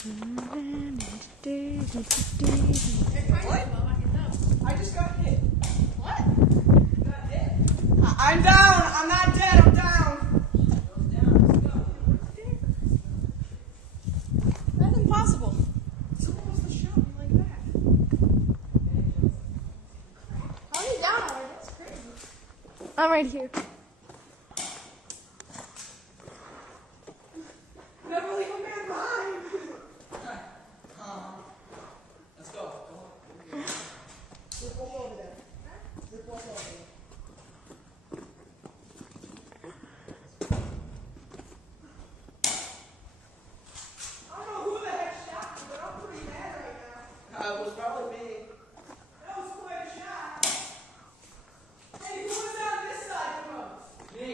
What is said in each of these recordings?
What? I just got hit. What? Got hit. I'm down. I'm not dead. I'm down. That's impossible. Someone must have shot me like that. How are you down already? That's crazy. I'm right here. Never leave a man behind. Let's go. Zip walk over there. Zip walk over there. I don't know who the heck shot me, but I'm pretty mad right now. It was probably me. That was quite a shot. Hey, who was on this side from? Me.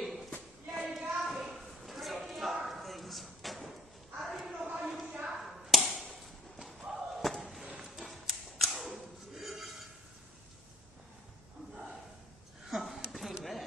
Yeah, you got me. Right in the arm. Things. I don't even know how you shot me. Who's that?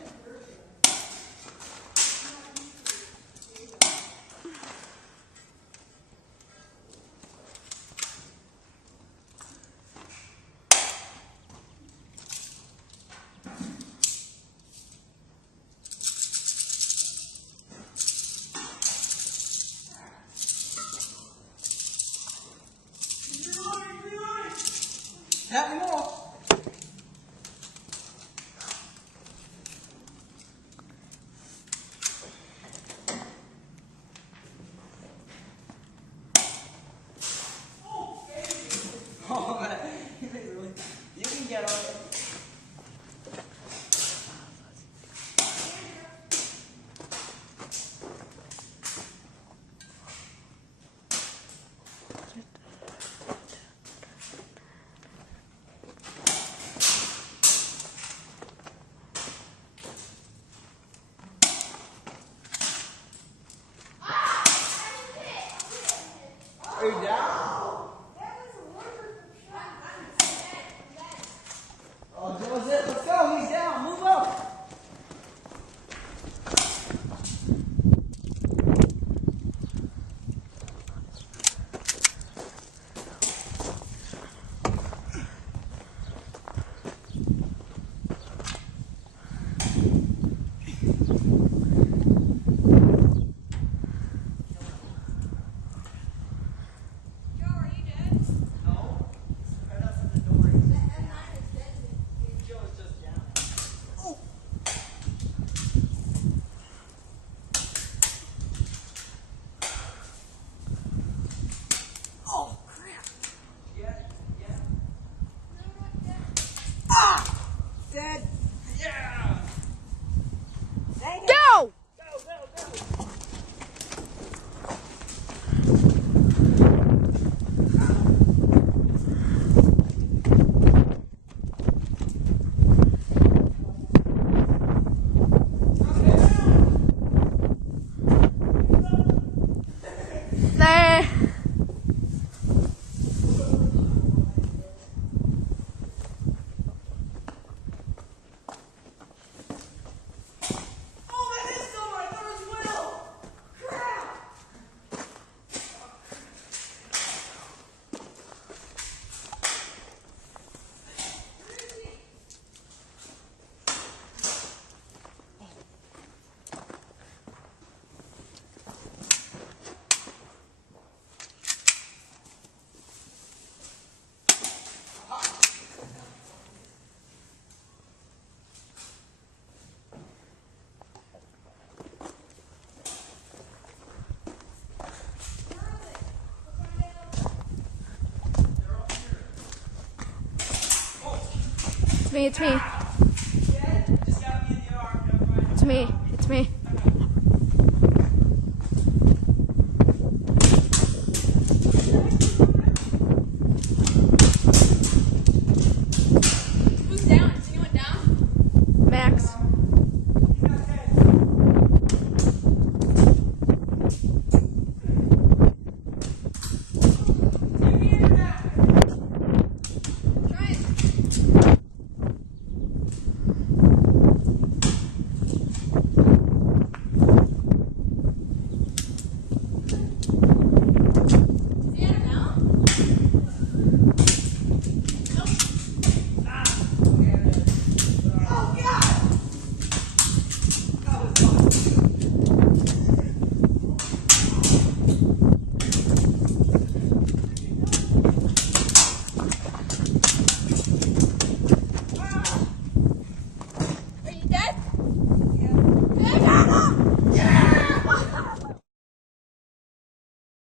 Help me more. Oh, man. You can get on it. Are you down? Oh, that was it. Let's go. He's down. Move up. Dead. Yeah. Go! There. It's me. It's me. It's me.